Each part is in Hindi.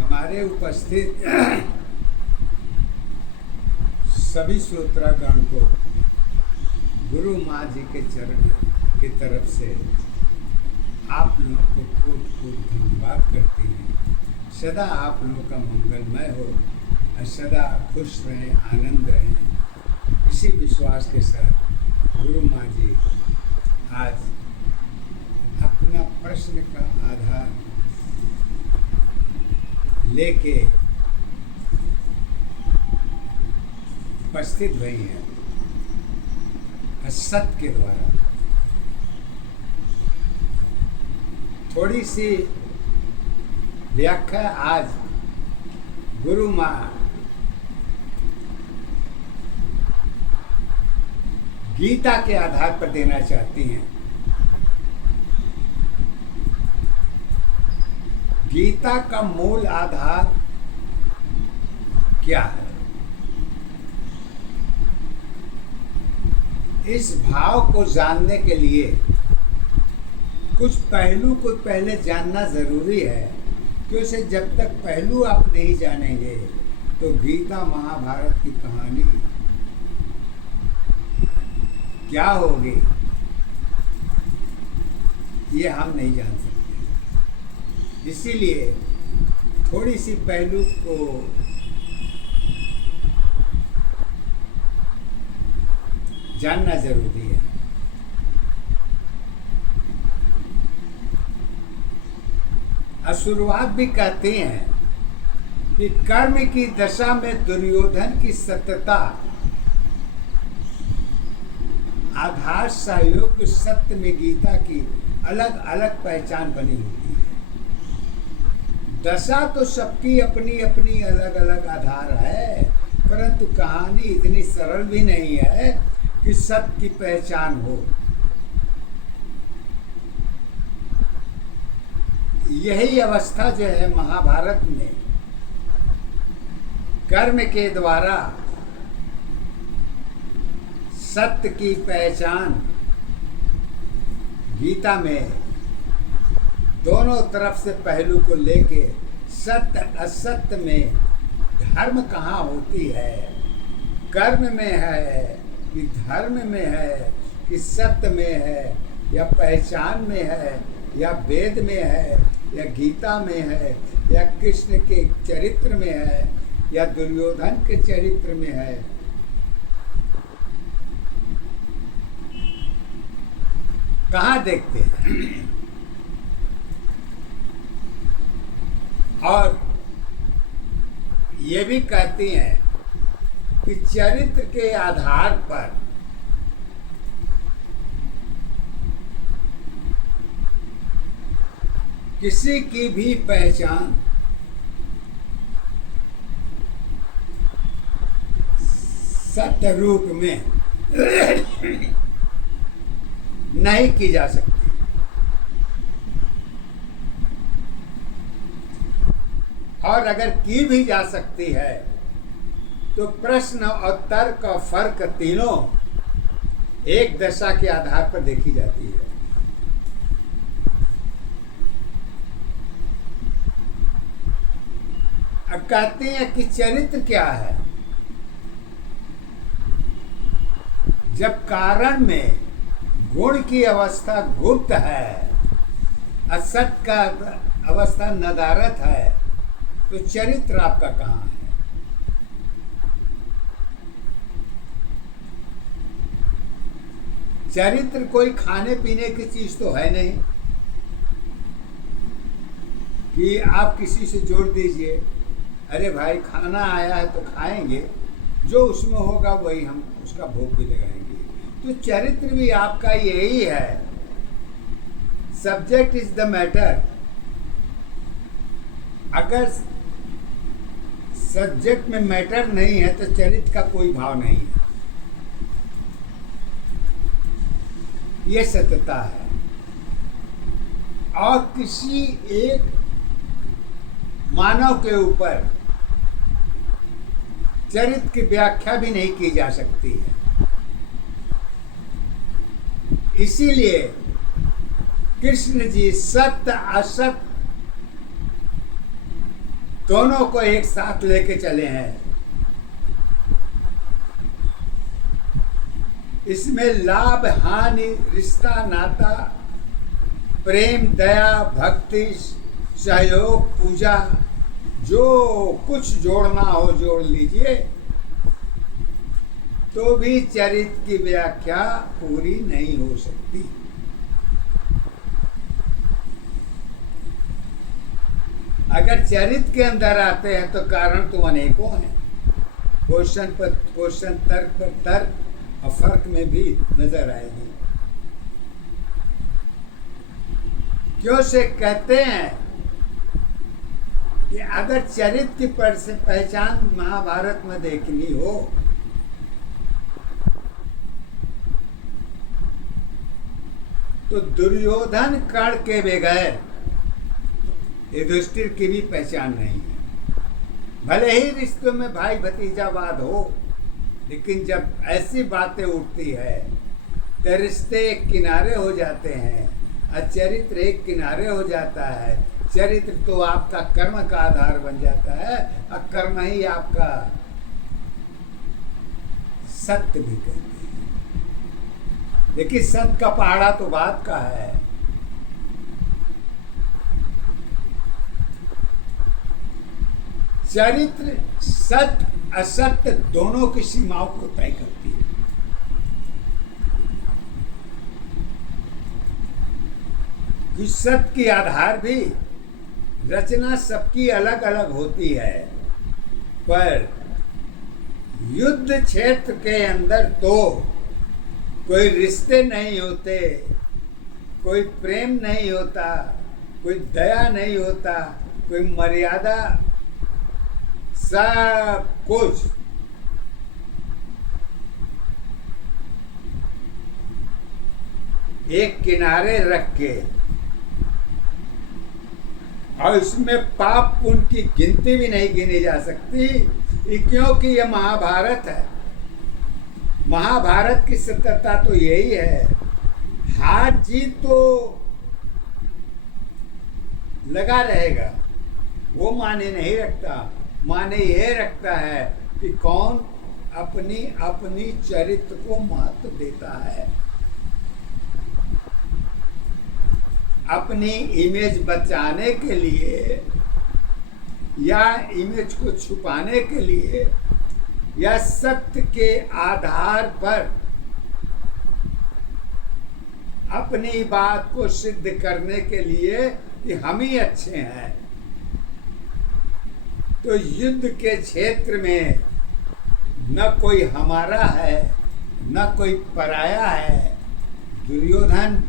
हमारे उपस्थित सभी श्रोतागण को गुरु माँ जी के चरण की तरफ से आप लोगों को कोट कोट धन्यवाद करते हैं। सदा आप लोगों का मंगलमय हो और सदा खुश रहें, आनंद रहें। इसी विश्वास के साथ गुरु माँ जी आज अपना प्रश्न का आधार लेके उपस्थित हुई हैं सत्य के द्वारा। थोड़ी सी व्याख्या आज गुरु माँ गीता के आधार पर देना चाहती हैं। गीता का मूल आधार क्या है? इस भाव को जानने के लिए कुछ पहलू को पहले जानना जरूरी है, क्योंकि उसे जब तक पहलू आप नहीं जानेंगे तो गीता महाभारत की कहानी क्या होगी ये हम नहीं जान सकते। इसीलिए थोड़ी सी पहलू को जानना जरूरी है। और शुरुआत भी कहते हैं कि कर्म की दशा में दुर्योधन की सत्यता आधार सहयोग सत्य में गीता की अलग अलग पहचान बनी होती है। दशा तो सबकी अपनी अपनी अलग अलग आधार है, परंतु कहानी इतनी सरल भी नहीं है कि सत्य की पहचान हो। यही अवस्था जो है महाभारत में कर्म के द्वारा सत्य की पहचान गीता में दोनों तरफ से पहलू को लेके सत्य असत्य में धर्म कहाँ होती है, कर्म में है कि धर्म में है कि सत्य में है, या पहचान में है, या वेद में है, या गीता में है, या कृष्ण के चरित्र में है, या दुर्योधन के चरित्र में है। कहाँ देखते हैं? और ये भी कहती हैं कि चरित्र के आधार पर किसी की भी पहचान सत्य रूप में नहीं की जा सकती। और अगर की भी जा सकती है तो प्रश्न और तर्क और फर्क तीनों एक दशा के आधार पर देखी जाती है। अब कहते हैं कि चरित्र क्या है? जब कारण में गुण की अवस्था गुप्त है, असत का अवस्था नदारत है, तो चरित्र आपका कहाँ है? चरित्र कोई खाने पीने की चीज तो है नहीं कि आप किसी से जोड़ दीजिए, अरे भाई खाना आया है तो खाएंगे, जो उसमें होगा वही हम उसका भोग भी लगाएंगे। तो चरित्र भी आपका यही है, सब्जेक्ट इज द मैटर। अगर सब्जेक्ट में मैटर नहीं है तो चरित्र का कोई भाव नहीं है। ये सत्यता है। और किसी एक मानव के ऊपर चरित्र की व्याख्या भी नहीं की जा सकती है। इसीलिए कृष्ण जी सत्य असत्य दोनों को एक साथ लेके चले हैं। इसमें लाभ हानि, रिश्ता नाता, प्रेम, दया, भक्ति, सहयोग, पूजा, जो कुछ जोड़ना हो जोड़ लीजिए, तो भी चरित्र की व्याख्या पूरी नहीं हो सकती। अगर चरित्र के अंदर आते हैं तो कारण तो अनेकों हैं। क्वेश्चन पर क्वेश्चन, तर्क पर तर्क और फर्क में भी नजर आएगी। क्यों से कहते हैं कि अगर चरित्र की पहचान महाभारत में देखनी हो तो दुर्योधन कर्ण के बगैर युधिष्ठिर की भी पहचान नहीं है। भले ही रिश्तों में भाई भतीजावाद हो, लेकिन जब ऐसी बातें उठती है तो रिश्ते एक किनारे हो जाते हैं और चरित्र एक किनारे हो जाता है। चरित्र तो आपका कर्म का आधार बन जाता है और कर्म ही आपका सत्य भी कहते हैं। लेकिन सत्य का पहाड़ा तो बात का है। चरित्र सत्य असत्य दोनों की सीमाओं को तय करती है। कि सत्य की आधार भी रचना सबकी अलग अलग होती है, पर युद्ध क्षेत्र के अंदर तो कोई रिश्ते नहीं होते, कोई प्रेम नहीं होता, कोई दया नहीं होता, कोई मर्यादा, सब कुछ एक किनारे रख के, और इसमें पाप पुण्य की गिनती भी नहीं गिनी जा सकती, क्योंकि यह महाभारत है। महाभारत की सत्यता तो यही है, हार जीत तो लगा रहेगा, वो माने नहीं रखता। माने यह रखता है कि कौन अपनी अपनी चरित्र को महत्व देता है, अपनी इमेज बचाने के लिए या इमेज को छुपाने के लिए या सत्य के आधार पर अपनी बात को सिद्ध करने के लिए कि हम ही अच्छे हैं। तो युद्ध के क्षेत्र में न कोई हमारा है न कोई पराया है। दुर्योधन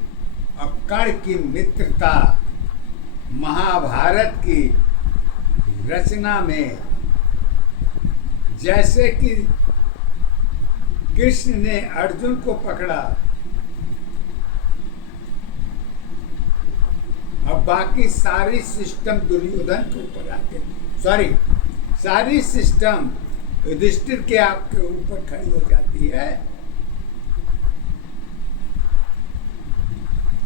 और कर्ण की मित्रता महाभारत की रचना में, जैसे कि कृष्ण ने अर्जुन को पकड़ा और बाकी सारी सिस्टम दुर्योधन के ऊपर आके, सारी सिस्टम युधिष्ठिर के आपके ऊपर खड़ी हो जाती है,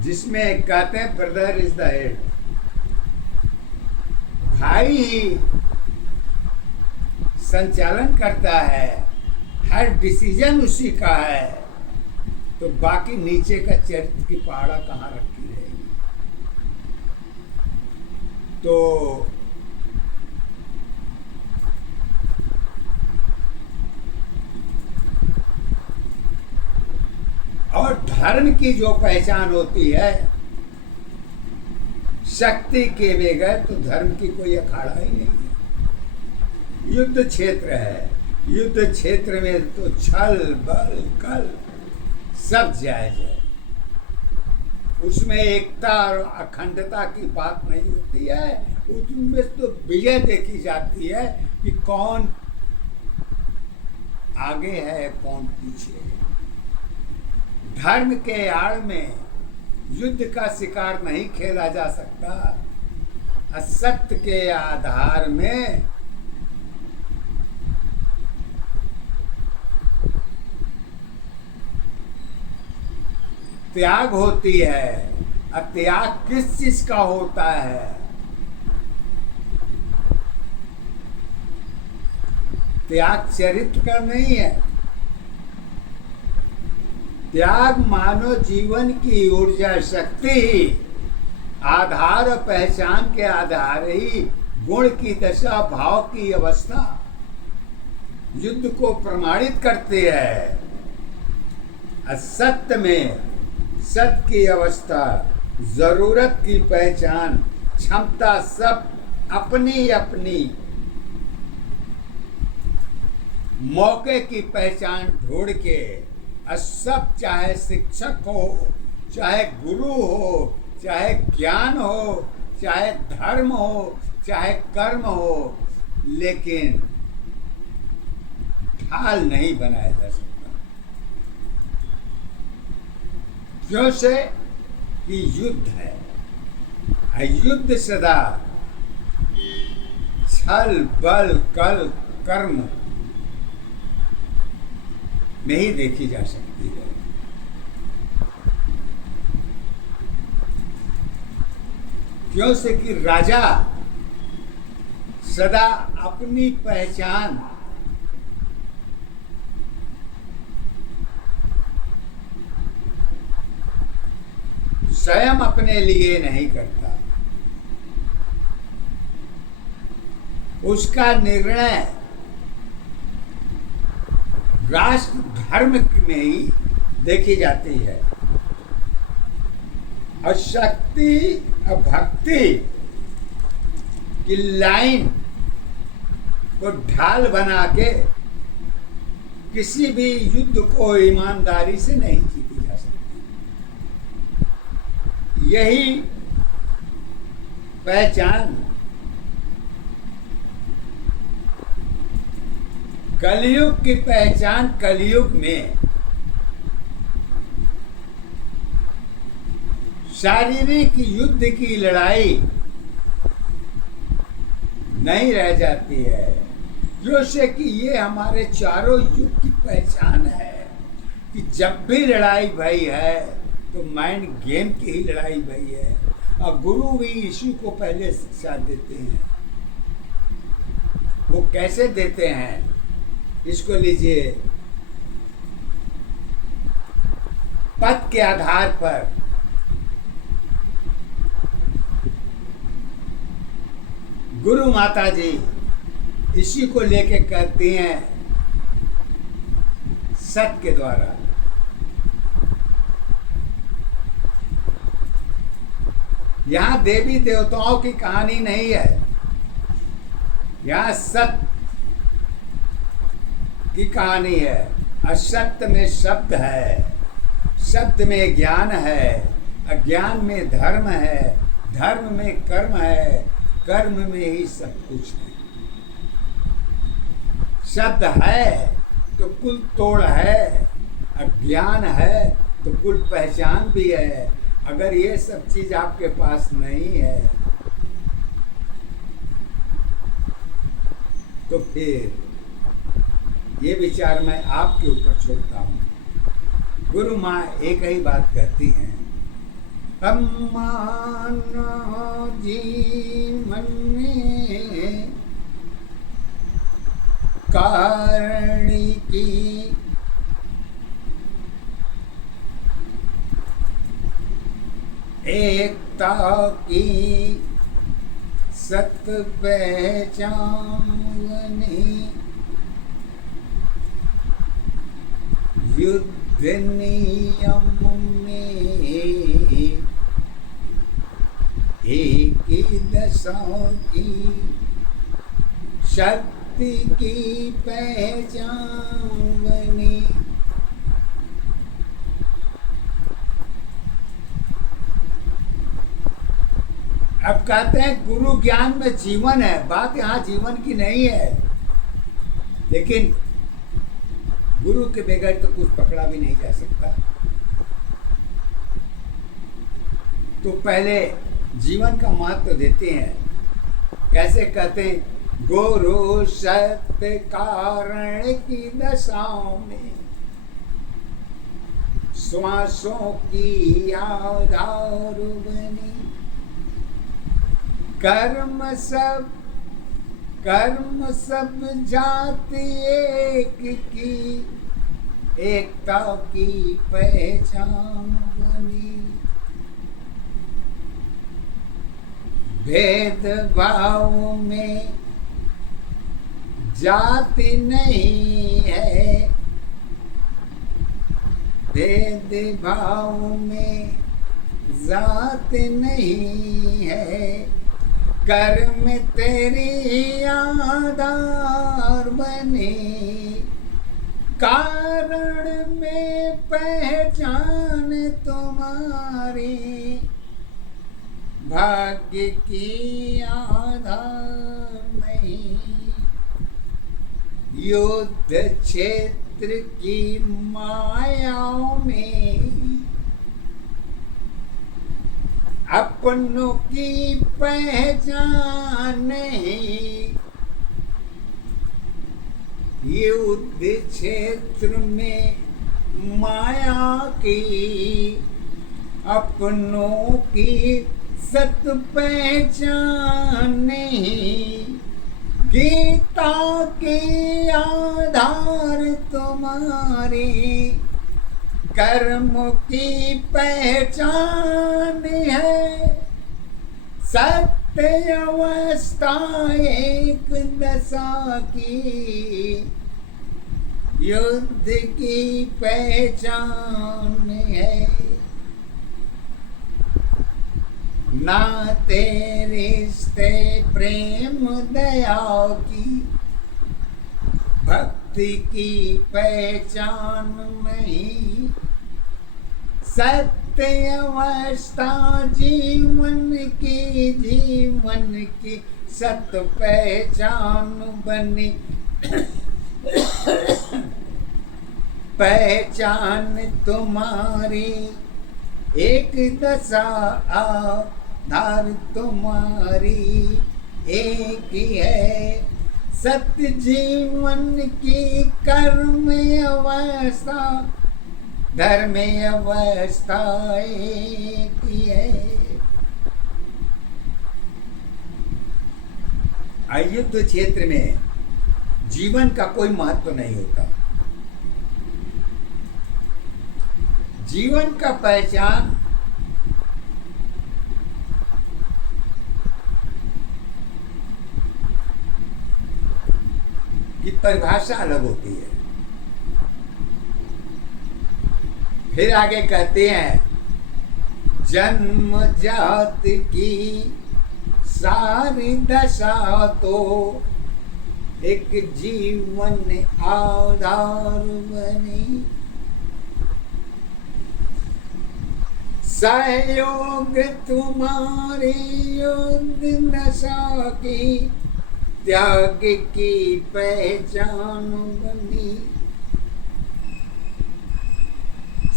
जिसमें कहते हैं ब्रदर इज द हेड। भाई ही संचालन करता है, हर डिसीजन उसी का है, तो बाकी नीचे का चरित्र की पहाड़ा कहाँ रखी रहेगी। तो और धर्म की जो पहचान होती है, शक्ति के बगैर तो धर्म की कोई अखाड़ा ही नहीं है। युद्ध क्षेत्र है, युद्ध क्षेत्र में तो छल बल कल सब जायज है। उसमें एकता और अखंडता की बात नहीं होती है, उसमें तो विजय देखी जाती है कि कौन आगे है कौन पीछे है। धर्म के आड़ में युद्ध का शिकार नहीं खेला जा सकता, असत्य के आधार में त्याग होती है। और त्याग किस चीज का होता है? त्याग चरित्र का नहीं है। त्याग मानव जीवन की ऊर्जा शक्ति ही, आधार और पहचान के आधार ही गुण की दशा, भाव की अवस्था युद्ध को प्रमाणित करती है। असत्य में सत्य की अवस्था, जरूरत की पहचान, क्षमता सब अपनी अपनी मौके की पहचान ढूंढ के, सब चाहे शिक्षक हो, चाहे गुरु हो, चाहे ज्ञान हो, चाहे धर्म हो, चाहे कर्म हो, लेकिन ढाल नहीं बनाया जा सकता। क्यों से कि युद्ध है। युद्ध सदा छल बल कल कर्म में ही देखी जा सकती है। क्यों से कि राजा सदा अपनी पहचान स्वयं अपने लिए नहीं करता, उसका निर्णय राष्ट्र धर्म में ही देखी जाती है। और शक्ति और भक्ति की लाइन को ढाल बना के किसी भी युद्ध को ईमानदारी से नहीं जीती जा सकती। यही पहचान कलयुग की पहचान, कलयुग में शारीरिक युद्ध की लड़ाई नहीं रह जाती है। जो से कि ये हमारे चारों युग की पहचान है कि जब भी लड़ाई भई है तो माइंड गेम की ही लड़ाई भई है। और गुरु भी यीशु को पहले शिक्षा देते हैं। वो कैसे देते हैं? इसको लीजिए, पद के आधार पर गुरु माता जी इसी को लेके कहती हैं सत्य के द्वारा। यहां देवी देवताओं की कहानी नहीं है, यहां सत्य की कहानी है। असत्य में शब्द है, शब्द में ज्ञान है, अज्ञान में धर्म है, धर्म में कर्म है, कर्म में ही सब कुछ है। शब्द है तो कुल तोड़ है, अज्ञान है तो कुल पहचान भी है। अगर ये सब चीज आपके पास नहीं है तो फिर ये विचार मैं आपके ऊपर छोड़ता हूँ। गुरु माँ एक ही बात कहती हैं, मानव जीवन में कारण की एकता की सत्य पहचान युद्ध नियम में एक ही दशा की शक्ति की पहचान बनी। अब कहते हैं गुरु ज्ञान में जीवन है, बात यहाँ जीवन की नहीं है, लेकिन गुरु के बगैर तो कुछ पकड़ा भी नहीं जा सकता। तो पहले जीवन का महत्व देते हैं। कैसे कहते हैं, गुरु सत्य कारण की दशाओं में श्वासों की आधार बनी, कर्म सब जाति एक की, एकता की पहचान बनी। भेदभाव में जाति नहीं है, भेदभाव में जाति नहीं है, कर्म तेरी आधार बने, कारण में पहचान तुम्हारी, भाग्य की आधार नहीं। युद्ध क्षेत्र की मायाओं में अपनों की पहचान नहीं, युद्ध क्षेत्र में माया की अपनों की सत पहचान नहीं, गीता के आधार तुम्हारी, कर्म की पहचान है, सत्य अवस्था एक दशा की, युद्ध की पहचान है। नाते रिश्ते प्रेम दया की, भक्ति की पहचान नहीं, सत्य अवस्था जीवन की सत पहचान बनी। पहचान तुम्हारी एक दशा, आधार तुम्हारी एक ही है, सत्य जीवन की कर्म अवस्था, धर्म अवस्था एक ही है। युद्ध क्षेत्र में जीवन का कोई महत्व नहीं होता। जीवन का पहचान की परिभाषा अलग होती है। फिर आगे कहते हैं, जन्म जात की सारी दशा तो एक जीवन आधार बनी, सहयोग तुम्हारी युद्ध नशा की, त्याग की पहचान बनी,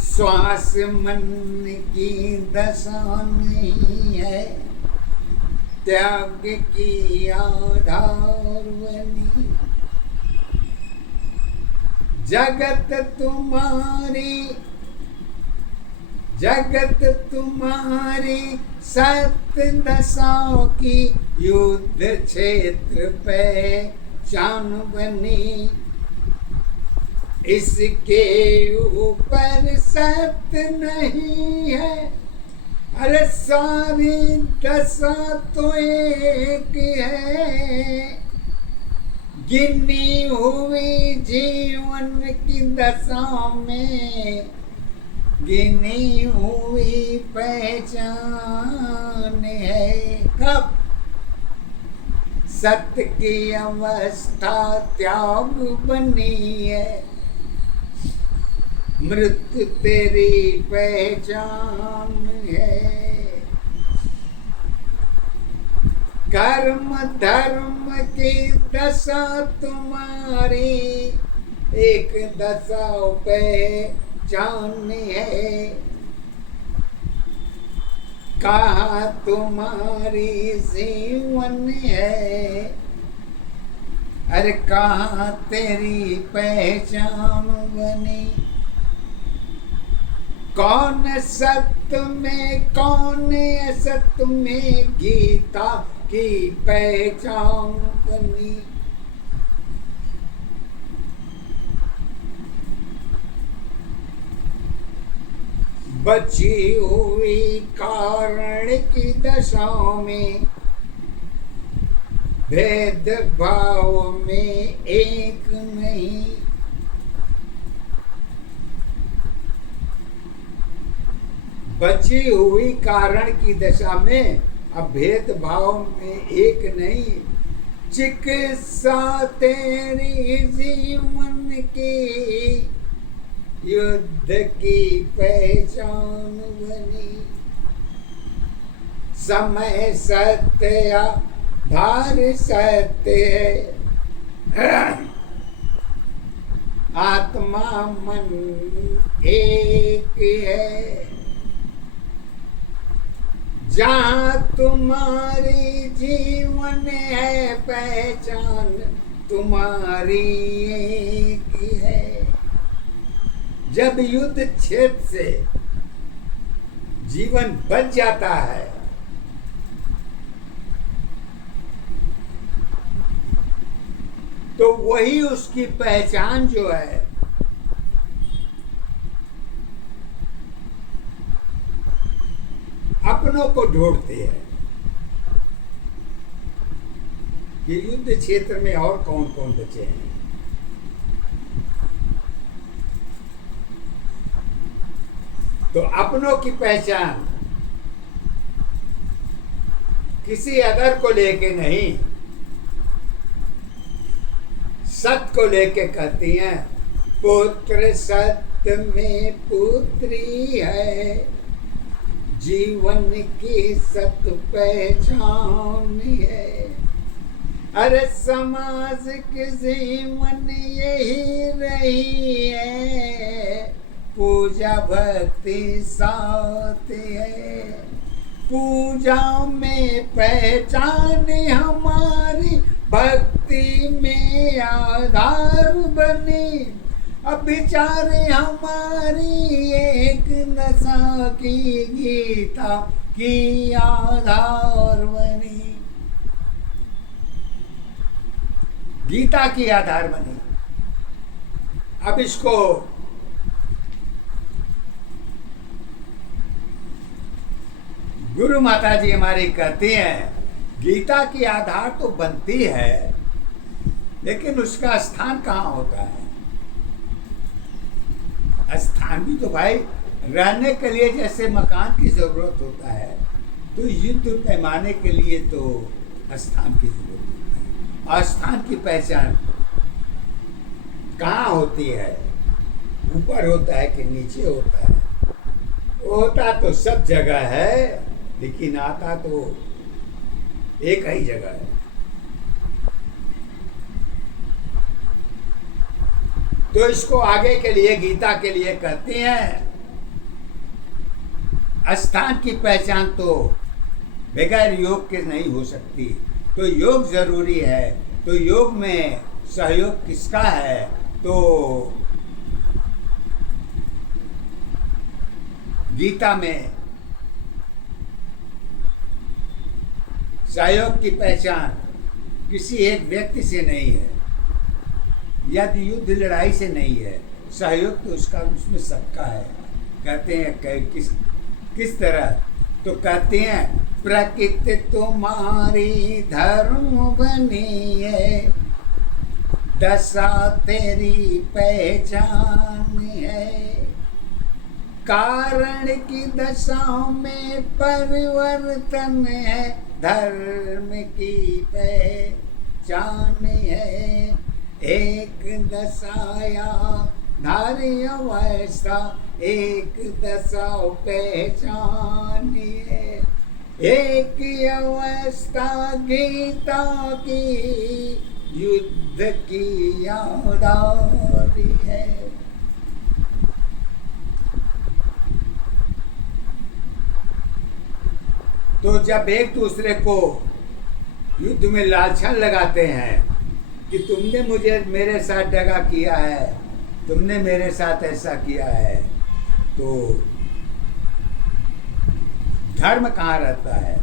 श्वास मन की दशा नहीं है, त्याग की आधार बनी, जगत तुम्हारी सत्य दशाओं की, युद्ध क्षेत्र पहचान बनी, इसके ऊपर सत्य नहीं है, अरे सारी दशा तो एक है, गिनी हुई जीवन की दशा में, गिनी हुई पहचान है। कब सत्य की अवस्था त्याग बनी है, मृत्यु तेरी पहचान है। कर्म धर्म की दशा तुम्हारी एक दशा पहचान है। कहाँ तुम्हारी जीवन है, अरे कहाँ तेरी पहचान बनी। कौन सत्य में कौन असत्य में गीता की पहचान बनी। बची हुई कारण की दशा में भेद भाव में एक नहीं। बची हुई कारण की दशा में अब भेदभाव में एक नहीं। चिकित्सा तेरी जीवन की युद्ध की पहचान बनी। समय सत्य धार सत्य है, आत्मा मन एक है। जहाँ तुम्हारी जीवन है पहचान तुम्हारी एक है। जब युद्ध क्षेत्र से जीवन बच जाता है तो वही उसकी पहचान जो है अपनों को ढूंढते हैं कि युद्ध क्षेत्र में और कौन कौन बचे हैं। तो अपनों की पहचान किसी अदर को लेके नहीं, सत्य को लेके कहती हैं। पुत्र सत्य में पुत्री है, जीवन की सत्य पहचान है। अरे समाज के जीवन यही रही है, पूजा भक्ति साथ है। पूजा में पहचान हमारी, भक्ति में आधार बनी। अब विचारे हमारी एक दशा की गीता की आधार बनी। गीता की आधार बनी। अब इसको गुरु माता जी हमारी कहती हैं, गीता की आधार तो बनती है लेकिन उसका स्थान कहाँ होता है। स्थान भी तो भाई रहने के लिए जैसे मकान की जरूरत होता है, तो युद्ध पैमाने के लिए तो स्थान की जरूरत होती है। और स्थान की पहचान कहाँ होती है, ऊपर होता है कि नीचे होता है। होता तो सब जगह है लेकिन आता तो एक ही जगह है। तो इसको आगे के लिए गीता के लिए कहते हैं, स्थान की पहचान तो बगैर योग के नहीं हो सकती, तो योग जरूरी है। तो योग में सहयोग किसका है, तो गीता में सहयोग की पहचान किसी एक व्यक्ति से नहीं है, यदि युद्ध लड़ाई से नहीं है। सहयोग तो उसका उसमें सबका है। कहते हैं किस तरह, तो कहते हैं प्रकृति तुम्हारी धर्म बनी है, दशा तेरी पहचान है। कारण की दशा में परिवर्तन है, धर्म की पहचान है। एक दशाया धारी अवस्था, एक दशा पहचान है। एक अवस्था गीता की युद्ध की याद आ रही है। तो जब एक दूसरे को युद्ध में लाछन लगाते हैं कि तुमने मुझे मेरे साथ दगा किया है, तुमने मेरे साथ ऐसा किया है, तो धर्म कहाँ रहता है?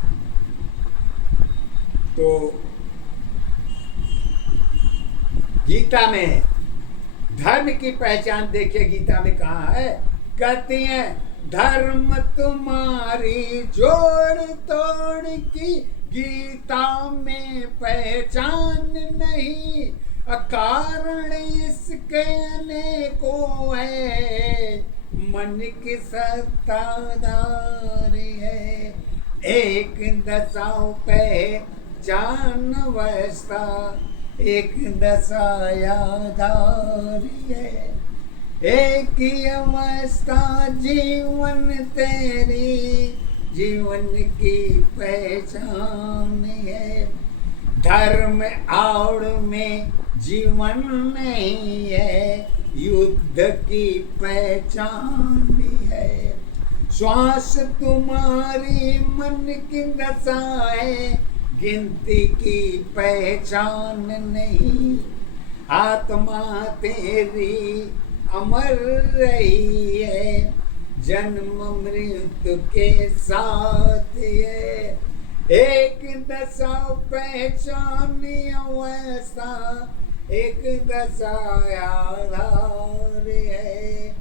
तो गीता में धर्म की पहचान देखिए, गीता में कहाँ है? कहती हैं धर्म तुम्हारी जोड़ तोड़ की गीता में पहचान नहीं, अकारण इसके अनेकों है, मन की सत्ताधारी है। एक दशा पहचान अवस्था, एक दशा यादारी है। एक ही अवस्था जीवन तेरी, जीवन की पहचान है। धर्म आड़ में जीवन नहीं है, युद्ध की पहचान है। श्वास तुम्हारी मन की दशा है, गिनती की पहचान नहीं। आत्मा तेरी अमर रही है, जन्म मृत्यु के साथ है। एक दशा पहचान अवस्था, एक दशा आधार है।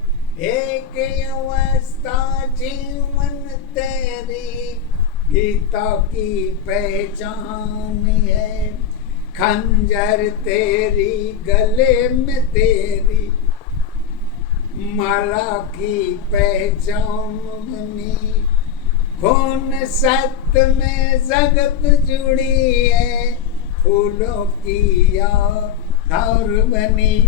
एक अवस्था जीवन तेरी, गीता की पहचान है। खंजर तेरी गले में तेरी, माला की पहचान बनी। खून सत्य में जगत जुड़ी है, फूलों की याद बनी।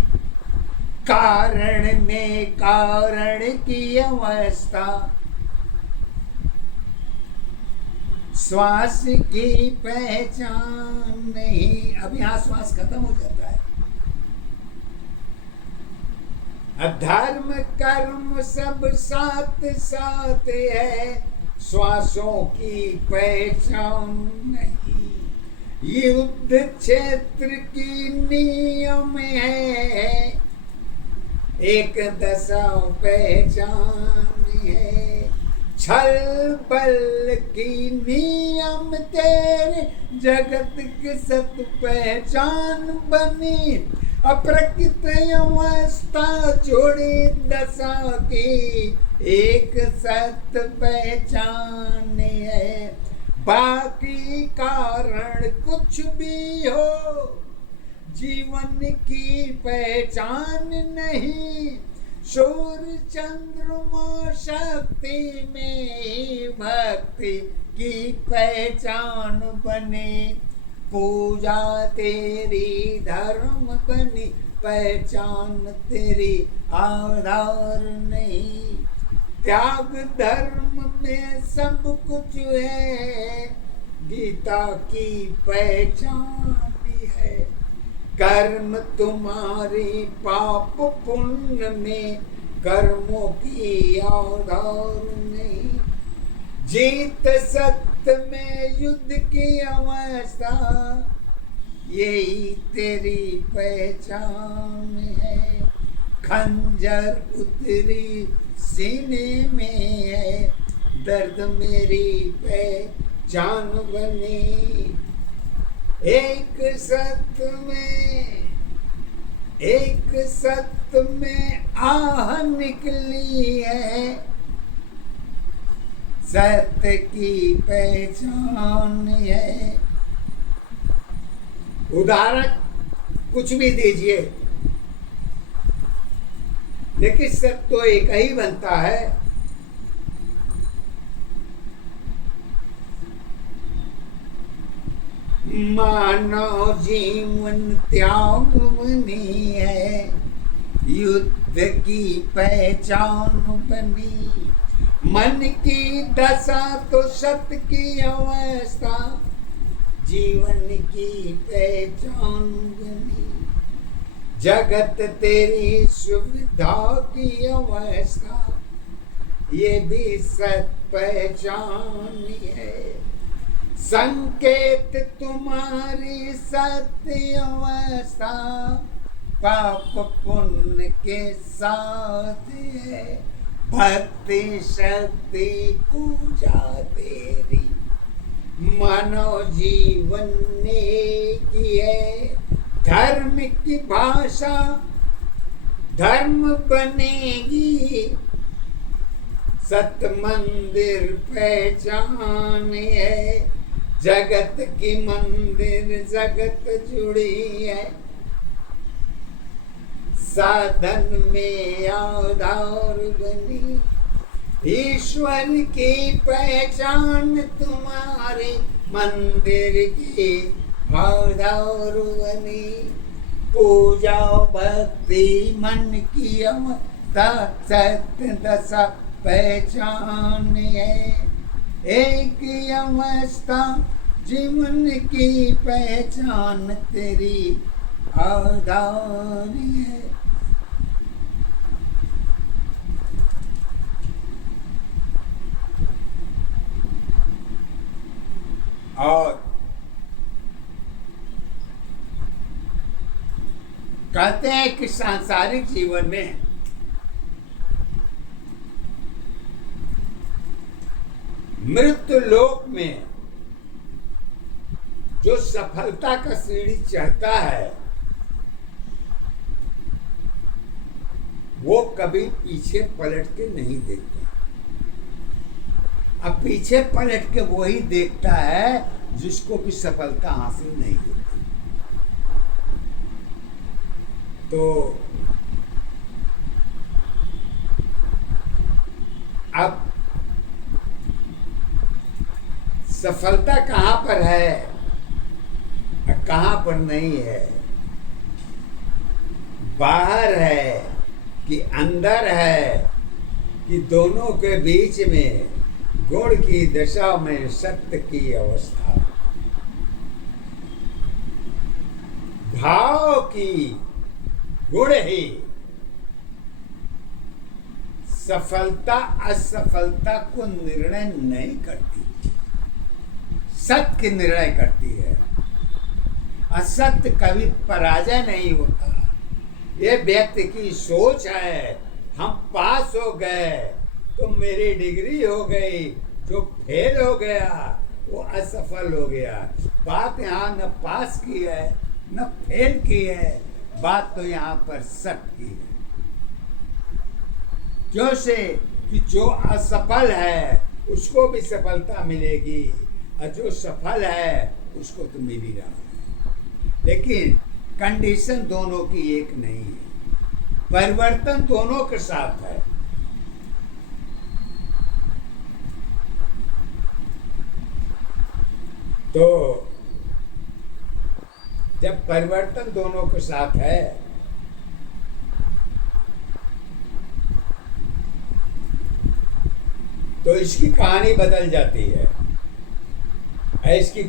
कारण में कारण की अवस्था, श्वास की पहचान नहीं। अब यहाँ श्वास खत्म हो जाता है। अधर्म कर्म सब साथ साथ है, श्वासों की पहचान नहीं। युद्ध क्षेत्र की नियम है, एक दशा पहचान है। छल बल की नियम तेरे, जगत की सत पहचान बनी। अप्रकृत अवस्था जोड़ी दशा की, एक सत्य पहचान है। बाकी कारण कुछ भी हो, जीवन की पहचान नहीं। सूर्य चंद्रमा शक्ति में ही भक्ति की पहचान बनी। पूजा तेरी धर्म बनी, पहचान तेरी आधार नहीं। त्याग धर्म में सब कुछ है, गीता की पहचान है। कर्म तुम्हारी पाप पुण्य में, कर्मों की आधार नहीं। जीत सत्य में युद्ध की अवस्था, यही तेरी पहचान है। खंजर उतरी सीने में है, दर्द मेरी पहचान बनी। एक सत्य में आह निकली है, सत्य की पहचान है। उदाहरण कुछ भी दीजिए, लेकिन सत्य तो एक ही बनता है। मानव जीवन त्याग बनी है, युद्ध की पहचान बनी। मन की दशा तो सत की अवस्था, जीवन की पहचान बनी। जगत तेरी सुविधा की अवस्था, ये भी सत पहचान है। संकेत तुम्हारी सत्य अवस्था, पाप पुण्य के साथ है। भक्ति शक्ति पूजा तेरी, मानव जीवन ने की है। धर्म की भाषा धर्म बनेगी, सत मंदिर पहचान है। जगत की मंदिर जगत जुड़ी है, साधन में आधार बनी। ईश्वर की पहचान तुम्हारे मंदिर की आधार बनी। पूजा भक्ति मन की अवस्था, सत्य दशा पहचान है। एक अवस्था जीवन की पहचान तेरी आधार है। और कहते हैं कि सांसारिक जीवन में मृत्यु लोक में जो सफलता का सीढ़ी चढ़ता है, वो कभी पीछे पलट के नहीं देखता। अब पीछे पलट के वही देखता है जिसको भी सफलता हासिल नहीं होती। तो अब सफलता कहाँ पर है और कहाँ पर नहीं है, बाहर है कि अंदर है, कि दोनों के बीच में गुण की दशा में सत्य की अवस्था, भाव की गुण ही सफलता असफलता को निर्णय नहीं करती, सत्य निर्णय करती है। असत्य कभी पराजय नहीं होता। ये व्यक्ति की सोच है, हम पास हो गए तो मेरी डिग्री हो गई, जो फेल हो गया वो असफल हो गया। बात यहाँ न पास की है न फेल की है, बात तो यहाँ पर सत्य की है। क्यों से कि जो असफल है उसको भी सफलता मिलेगी और जो सफल है उसको तो मिल ही रहा है। लेकिन कंडीशन दोनों की एक नहीं है, परिवर्तन दोनों के साथ है। तो जब परिवर्तन दोनों के साथ है तो इसकी कहानी बदल जाती है। इसकी